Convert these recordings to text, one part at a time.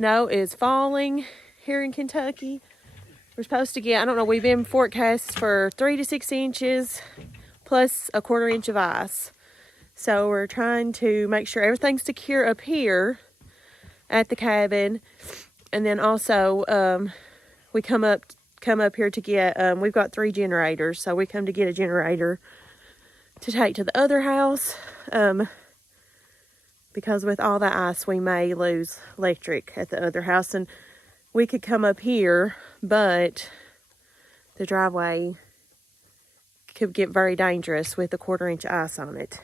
Snow is falling here in Kentucky. We're supposed to get, I don't know, we've been forecast for 3 to 6 inches plus a 1/4 inch of ice. So we're trying to make sure everything's secure up here at the cabin. And then also we come up here to get, we've got 3 generators. So we come to get a generator to take to the other house. Because with all the ice, we may lose electric at the other house. And we could come up here, but the driveway could get very dangerous with a 1/4 inch ice on it.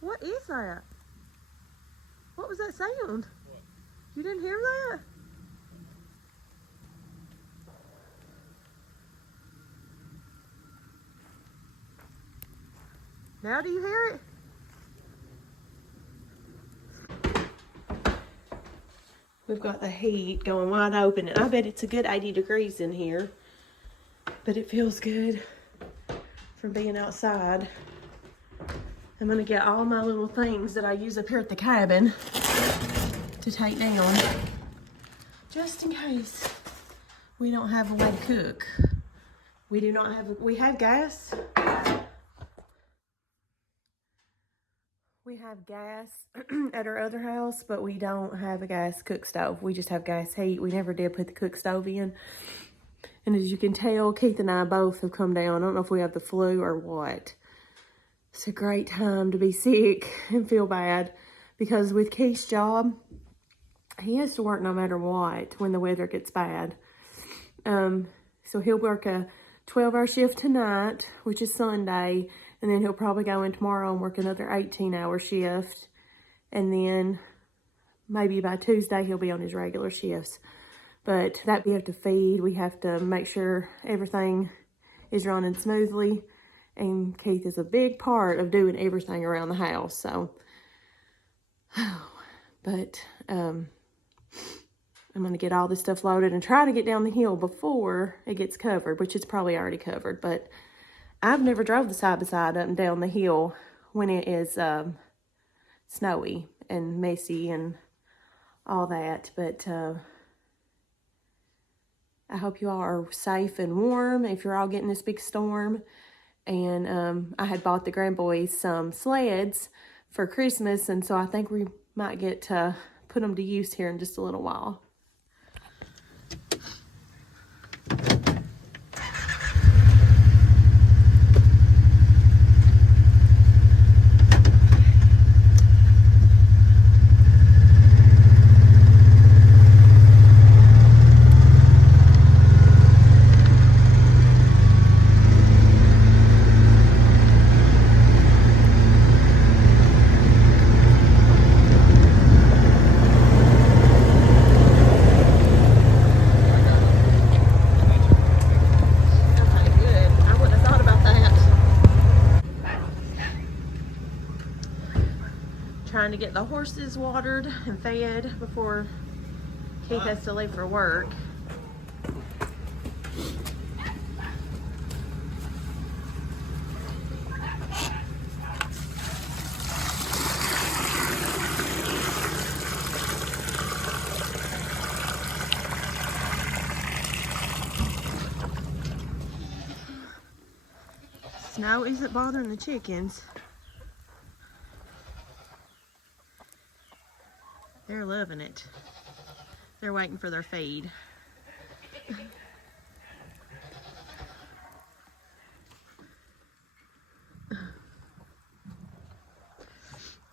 What is that? What was that sound? What? You didn't hear that? Now do you hear it? We've got the heat going wide open, and I bet it's a good 80 degrees in here. But it feels good from being outside. I'm gonna get all my little things that I use up here at the cabin to take down, just in case we don't have a way to cook. We do not have, we have gas. We have gas at our other house, but we don't have a gas cook stove. We just have gas heat. We never did put the cook stove in. And as you can tell, Keith and I both have come down. I don't know if we have the flu or what. It's a great time to be sick and feel bad, because with Keith's job, he has to work no matter what when the weather gets bad. So he'll work a 12-hour shift tonight, which is Sunday, and then he'll probably go in tomorrow and work another 18-hour shift. And then maybe by Tuesday, he'll be on his regular shifts. But that we have to feed. We have to make sure everything is running smoothly. And Keith is a big part of doing everything around the house. So, but I'm going to get all this stuff loaded and try to get down the hill before it gets covered, which it's probably already covered. But I've never drove the side-by-side up and down the hill when it is snowy and messy and all that. But I hope you all are safe and warm if you're all getting this big storm. And I had bought the grandboys some sleds for Christmas, and so I think we might get to put them to use here in just a little while. Trying to get the horses watered and fed before Keith has to leave for work. Snow isn't bothering the chickens. They're loving it. They're waiting for their feed.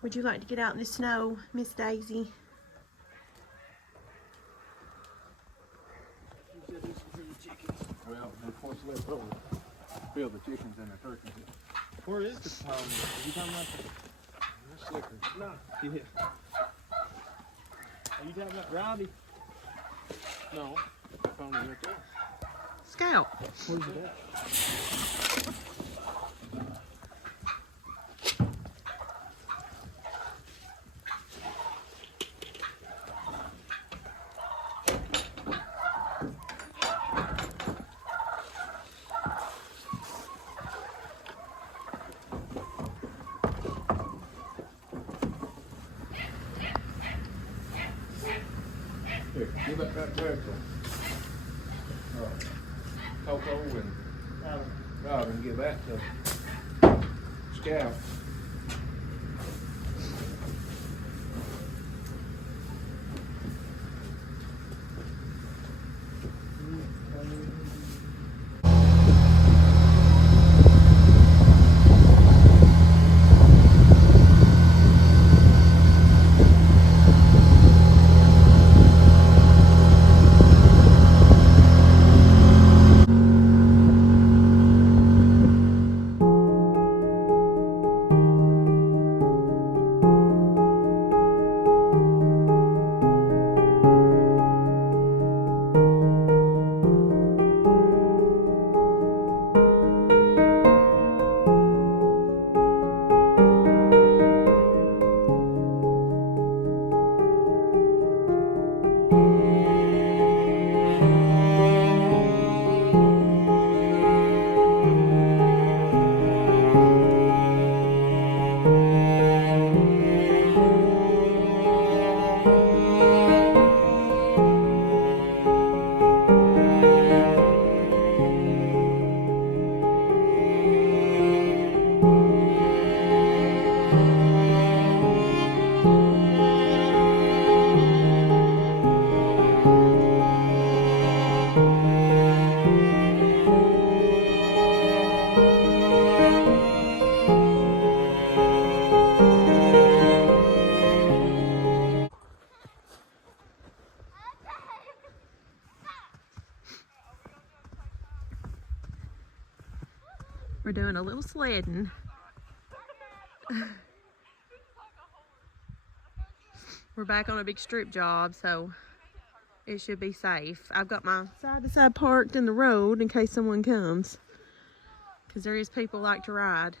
Would you like to get out in the snow, Miss Daisy? She said this is for the chickens. Well, of course, let's go. Fill the chickens and the turkeys. Where is the pony? Are you talking about the slicker? No. Yeah. Are you talking about Robbie? No. Pony right there. Scout. Where's it at? Here, give up that turtle. Coco and Robin give that to Scout. We're doing a little sledding. We're back on a big strip job, so it should be safe. I've got my side-to-side parked in the road in case someone comes, because there is people like to ride.